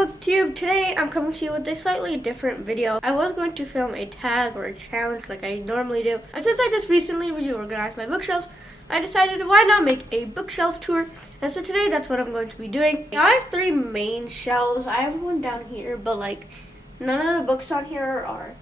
Booktube. Today I'm coming to you with a slightly different video. I was going to film a tag or a challenge like I normally do, and since I just recently reorganized my bookshelves, I decided why not make a bookshelf tour. And so today that's what I'm going to be doing. Now, I have three main shelves. I have one down here, but like none of the books on here are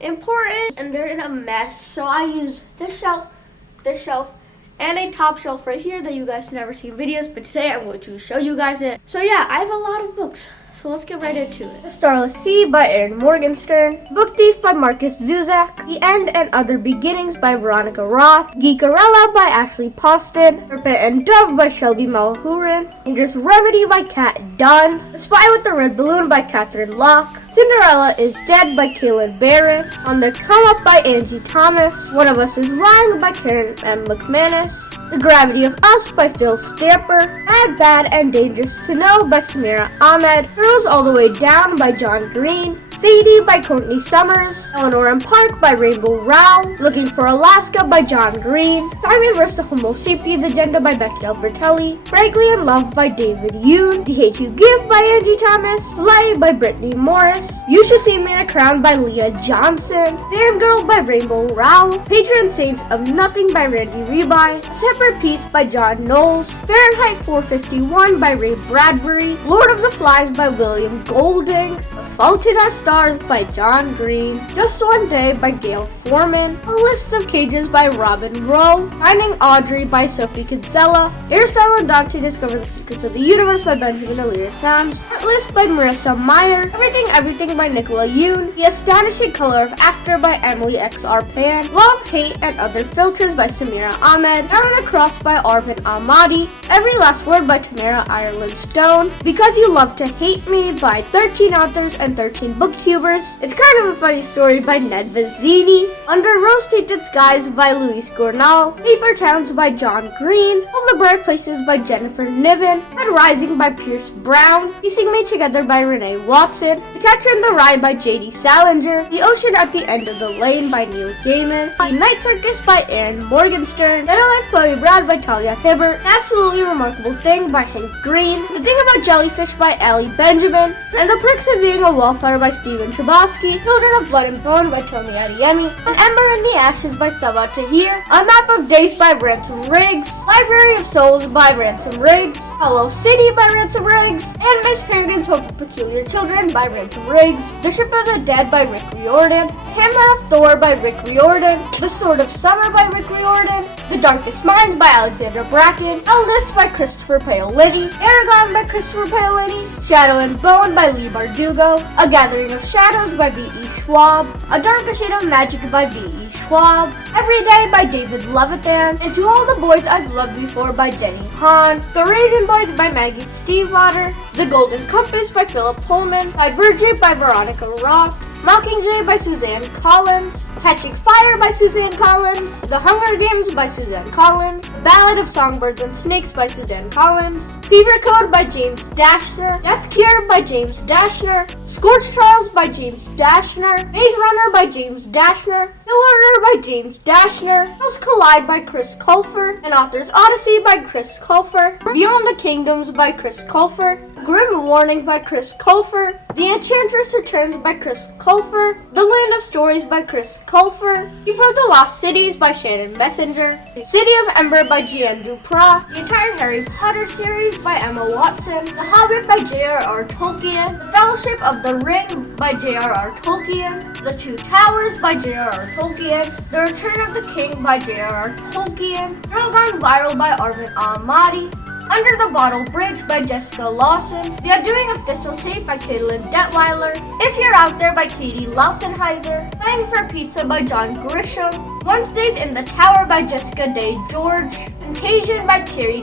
important and they're in a mess. So I use this shelf, and a top shelf right here that you guys never seen videos, but today I'm going to show you guys it. So yeah, I have a lot of books, so let's get right into it. The Starless Sea by Erin Morgenstern, Book Thief by Marcus Zuzak, The End and Other Beginnings by Veronica Roth, Geekarella by Ashley Poston, Serpent and Dove by Shelby Malhurin, Dangerous Remedy by Kat Dunn, The Spy with the Red Balloon by Catherine Locke, Cinderella is Dead by Kaylin Barron, On the Come Up by Angie Thomas, One of Us is Lying by Karen M. McManus, The Gravity of Us by Phil Stamper, Bad and Dangerous to Know by Samira Ahmed, Girls All the Way Down by John Green, Sadie by Courtney Summers, Eleanor and Park by Rainbow Rao, Looking for Alaska by John Green, Simon vs. the Homo Sapiens Agenda by Becky Albertalli, Frankly in Love by David Yoon, The Hate You Give by Angie Thomas, Light by Brittney Morris, You Should See Me in a Crown by Leah Johnson, Fangirl by Rainbow Rao, Patron Saints of Nothing by Randy Rebai, A Separate Piece by John Knowles, Fahrenheit 451 by Ray Bradbury, Lord of the Flies by William Golding, The Fault in Our Stars by John Green, Just One Day by Gail Foreman, A List of Cages by Robin Rowe, Finding Audrey by Sophie Kinsella, Aristotle and Dante Discover the Secrets of the Universe by Benjamin Alira Sams, Heartless by Marissa Meyer, Everything by Nicola Yoon, The Astonishing Color of After by Emily X.R. Pan, Love, Hate, and Other Filters by Samira Ahmed, Down and Across by Arvin Ahmadi, Every Last Word by Tamara Ireland Stone, Because You Love to Hate Me by 13 authors and 13 booktubers, It's Kind of a Funny Story by Ned Vizzini, Under Rose-Tinted Skies by Luis Gornal, Paper Towns by John Green, All the Bright Places by Jennifer Niven, Red Rising by Pierce Brown, Piecing Me Together by Renee Watson, The Catcher in the Rye by J.D. Salinger, The Ocean at the End of the Lane by Neil Gaiman, The Night Circus by Erin Morgenstern, Better Life Chloe Brad by Talia Hibbert, An Absolutely Remarkable Thing by Hank Green, The Thing About Jellyfish by Allie Benjamin, and The Perks of Being a Wallflower by Stephen Chbosky, Children of Blood and Bone by Tony Adeyemi, An Ember in the Ashes by Sabaa Tahir, A Map of Days by Ransom Riggs, Library of Souls by Ransom Riggs, Hollow City by Ransom Riggs, and Miss Peregrine's Home for Peculiar Children by Ransom Riggs, The Ship of the Dead by Rick Riordan, Hammer of Thor by Rick Riordan, The Sword of Summer by Rick Riordan, The Darkest Minds by Alexandra Bracken, A List by Christopher Paolini, Aragon by Christopher Paolini, Shadow and Bone by Lee Bardugo, A Gathering of Shadows by B.E. Schwab, A Dark Shade of Magic by B.E. Schwab, Every Day by David Levithan, and To All the Boys I've Loved Before by Jenny Han, The Raven Boys by Maggie Stiefvater, The Golden Compass by Philip Pullman, Divergent by Veronica Roth, Mockingjay by Suzanne Collins, Catching Fire by Suzanne Collins, The Hunger Games by Suzanne Collins, Ballad of Songbirds and Snakes by Suzanne Collins, Fever Code by James Dashner, Death Cure by James Dashner, Scorch Trials by James Dashner, Maze Runner by James Dashner, Killer by James Dashner, House Collide by Chris Colfer, An Author's Odyssey by Chris Colfer, Beyond the Kingdoms by Chris Colfer, Grim Warning by Chris Colfer, The Enchantress Returns by Chris Colfer, The Land of Stories by Chris Colfer, Keeper of the Lost Cities by Shannon Messenger, City of Ember by Gian Duprat, the entire Harry Potter series by Emma Watson, The Hobbit by J.R.R. Tolkien, The Fellowship of the Ring by J.R.R. Tolkien, The Two Towers by J.R.R. Tolkien, The Return of the King by J.R.R. Tolkien, Girl Gone Viral by Arvin Ahmadi, Under the Bottle Bridge by Jessica Lawson, The Undoing of Thistle Tape by Caitlin Detweiler, If You're Out There by Katie Lautenheiser, Playing for Pizza by John Grisham, Wednesdays in the Tower by Jessica Day George, Contagion by Terry,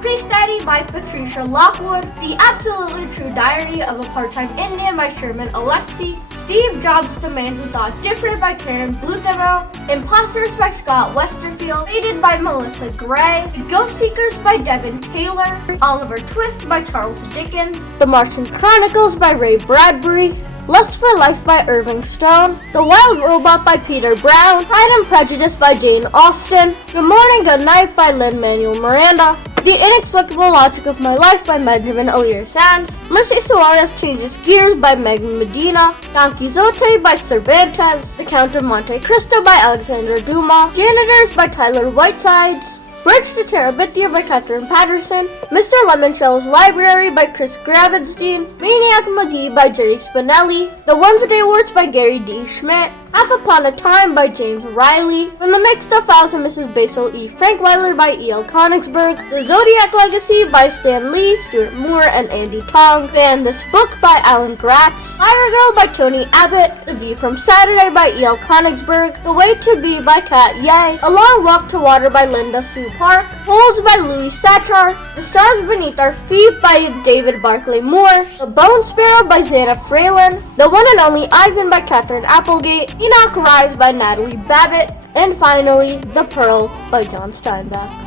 Priest Daddy by Patricia Lockwood, The Absolutely True Diary of a Part-Time Indian by Sherman Alexie, Steve Jobs, The Man Who Thought Different by Karen Bluthero, Imposters by Scott Westerfield, Faded by Melissa Gray, The Ghost Seekers by Devin Taylor, Oliver Twist by Charles Dickens, The Martian Chronicles by Ray Bradbury, Lust for Life by Irving Stone, The Wild Robot by Peter Brown, Pride and Prejudice by Jane Austen, Good Morning, Good Night by Lin-Manuel Miranda. The Inexplicable Logic of My Life by Benjamin Alir Sands, Mercy Suarez Changes Gears by Megan Medina, Don Quixote by Cervantes, The Count of Monte Cristo by Alexander Dumas, Janitors by Tyler Whitesides, Bridge to Terabithia by Catherine Patterson, Mr. Lemonshell's Library by Chris Gravenstein, Maniac McGee by Jerry Spinelli, The Wednesday Awards by Gary D. Schmidt, Half Upon a Time by James Riley, From the Mixed Up Files of Mrs. Basil E. Frankweiler by E.L. Konigsberg, The Zodiac Legacy by Stan Lee, Stuart Moore, and Andy Tong, Ban This Book by Alan Gratz, Fire Girl by Tony Abbott, The View from Saturday by E.L. Konigsberg, The Way to Be by Kat Ye, A Long Walk to Water by Linda Sue Park, Holes by Louis Sachar, The Stars Beneath Our Feet by David Barclay Moore, The Bone Sparrow by Xana Fralin, The One and Only Ivan by Catherine Applegate, Enoch Rise by Natalie Babbitt, and finally, The Pearl by John Steinbeck.